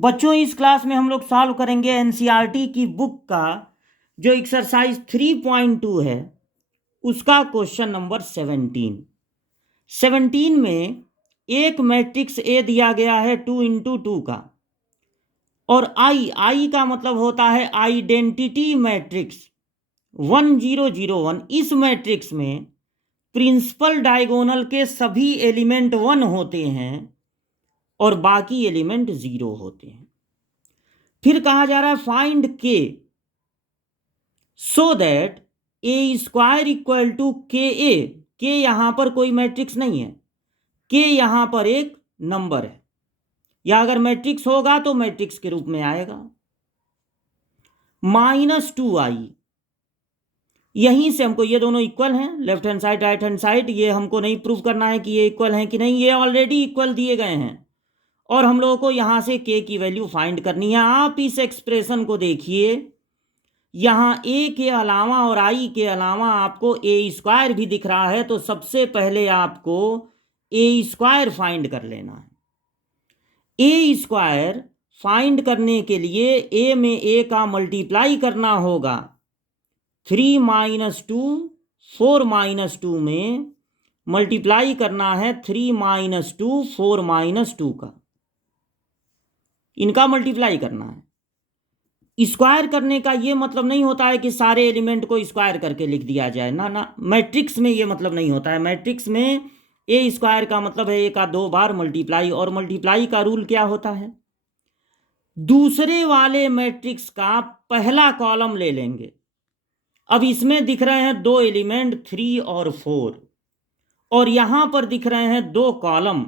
बच्चों इस क्लास में हम लोग सॉल्व करेंगे एनसीईआरटी की बुक का जो एक्सरसाइज 3.2 है उसका क्वेश्चन नंबर 17 में एक मैट्रिक्स ए दिया गया है 2 × 2 का और आई का मतलब होता है आइडेंटिटी मैट्रिक्स 1001। इस मैट्रिक्स में प्रिंसिपल डायगोनल के सभी एलिमेंट 1 होते हैं और बाकी एलिमेंट 0 होते हैं। फिर कहा जा रहा है फाइंड के so that A² equal to के ए। के यहां पर कोई मैट्रिक्स नहीं है, के यहां पर एक नंबर है, या अगर मैट्रिक्स होगा तो मैट्रिक्स के रूप में आएगा। -2i, यहीं से हमको ये दोनों इक्वल हैं, left hand side right hand side, ये हमको नहीं प्रूव करना है कि ये इक्वल हैं कि नहीं, ये ऑलरेडी इक्वल दिए गए हैं और हम लोगों को यहां से के की वैल्यू फाइंड करनी है। आप इस एक्सप्रेशन को देखिए, यहां ए के अलावा और आई के अलावा आपको A² भी दिख रहा है, तो सबसे पहले आपको A² फाइंड कर लेना है। A² फाइंड करने के लिए ए में ए का मल्टीप्लाई करना होगा। 3 - 2 4 - 2 में मल्टीप्लाई करना है 3 - 2 4 - 2 का, इनका मल्टीप्लाई करना है। स्क्वायर करने का ये मतलब नहीं होता है कि सारे एलिमेंट को स्क्वायर करके लिख दिया जाए, ना ना, मैट्रिक्स में ये मतलब नहीं होता है। मैट्रिक्स में A² का मतलब है ए का 2 बार मल्टीप्लाई, और मल्टीप्लाई का रूल क्या होता है, दूसरे वाले मैट्रिक्स का पहला कॉलम ले लेंगे। अब इसमें दिख रहे हैं 2 एलिमेंट 3 और 4, और यहां पर दिख रहे हैं 2 कॉलम।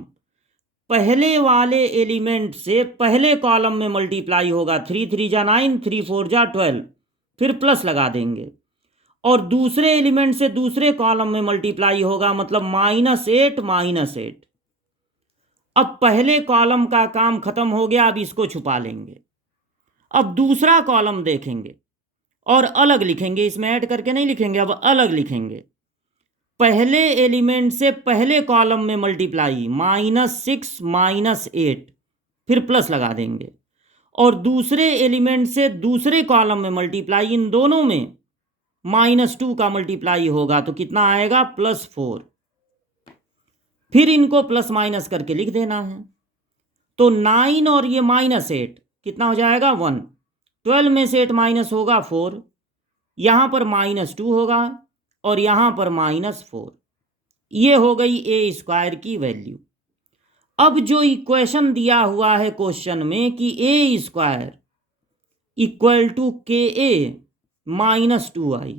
पहले वाले एलिमेंट से पहले कॉलम में मल्टीप्लाई होगा, 3 3 जा 9, 3 4 जा 12, फिर प्लस लगा देंगे। और दूसरे एलिमेंट से दूसरे कॉलम में मल्टीप्लाई होगा, मतलब -8 -8। अब पहले कॉलम का काम खत्म हो गया, अब इसको छुपा लेंगे। अब दूसरा कॉलम देखेंगे और अलग लिखेंगे, इसमें ऐड करके नहीं लिखेंगे, अब अलग लिखेंगे। पहले एलिमेंट से पहले कॉलम में मल्टीप्लाई -6 -8, फिर प्लस लगा देंगे। और दूसरे एलिमेंट से दूसरे कॉलम में मल्टीप्लाई, इन दोनों में -2 का मल्टीप्लाई होगा, तो कितना आएगा +4। फिर इनको प्लस माइनस करके लिख देना है, तो 9 और ये -8 कितना हो जाएगा 1। 12 में से 8 माइनस होगा 4, यहां पर -2 होगा और यहां पर -4। ये हो गई A² की वैल्यू। अब जो इक्वेशन दिया हुआ है क्वेश्चन में कि A² इक्वल टू के ए -2i,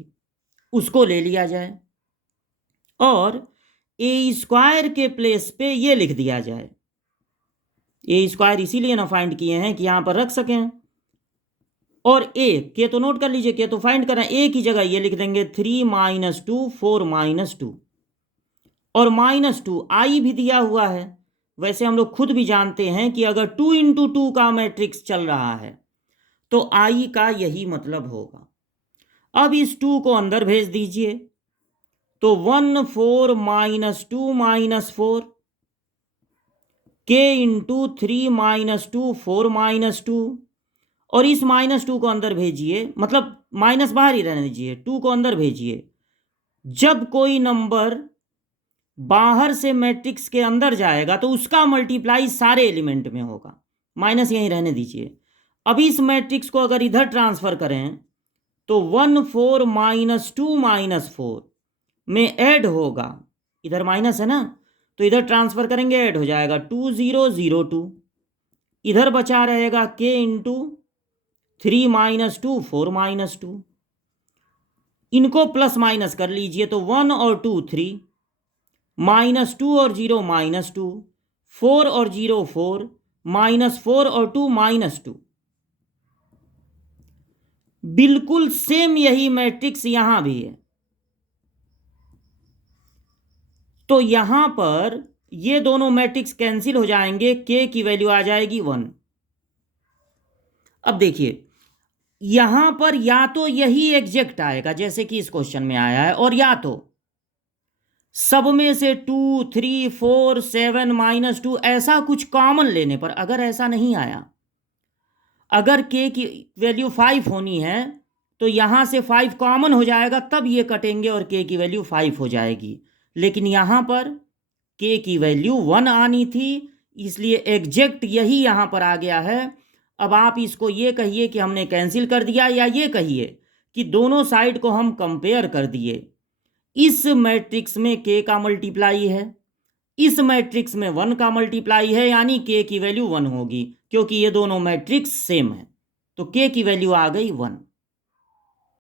उसको ले लिया जाए और A² के प्लेस पे ये लिख दिया जाए। A² इसीलिए ना फाइंड किए हैं कि यहां पर रख सकें। और ए के तो नोट कर लीजिए, के तो फाइंड करें, ए की जगह ये लिख देंगे 3 - 2 4 - 2, और -2 आई भी दिया हुआ है। वैसे हम लोग खुद भी जानते हैं कि अगर 2 × 2 का मैट्रिक्स चल रहा है तो आई का यही मतलब होगा। अब इस 2 को अंदर भेज दीजिए, तो 1 4 - 2 -4, के × 3 - 2 4 - 2, और इस -2 को अंदर भेजिए, मतलब माइनस बाहर ही रहने दीजिए, 2 को अंदर भेजिए। जब कोई नंबर बाहर से मैट्रिक्स के अंदर जाएगा तो उसका मल्टीप्लाई सारे एलिमेंट में होगा, माइनस यहीं रहने दीजिए। अब इस मैट्रिक्स को अगर इधर ट्रांसफर करें तो 1 4 - 2 -4 में ऐड होगा, इधर माइनस है ना, तो इधर ट्रांसफर करेंगे ऐड हो जाएगा 2 0 0 2। इधर बचा रहेगा के × 3 - 2 4 - 2। इनको प्लस माइनस कर लीजिए, तो 1 और 2 3, -2 और 0 -2, 4 और 0 4, -4 और 2 -2। बिल्कुल सेम यही मैट्रिक्स यहां भी है, तो यहां पर ये दोनों मैट्रिक्स कैंसिल हो जाएंगे, के की वैल्यू आ जाएगी 1। अब देखिए यहां पर या तो यही एग्जैक्ट आएगा जैसे कि इस क्वेश्चन में आया है, और या तो सब में से 2 3 4 7 -2 ऐसा कुछ कॉमन लेने पर। अगर ऐसा नहीं आया अगर के की वैल्यू 5 होनी है तो यहाँ से 5 कॉमन हो जाएगा, तब ये कटेंगे और के की वैल्यू 5 हो जाएगी। लेकिन यहाँ पर के की वैल्यू 1 आनी थी, इसलिए एग्जैक्ट यही यहाँ पर आ गया है। अब आप इसको ये कहिए कि हमने कैंसिल कर दिया, या ये कहिए कि दोनों साइड को हम कंपेयर कर दिए। इस मैट्रिक्स में के का मल्टीप्लाई है, इस मैट्रिक्स में 1 का मल्टीप्लाई है, यानी के की वैल्यू 1 होगी, क्योंकि ये दोनों मैट्रिक्स सेम है। तो के की वैल्यू आ गई 1।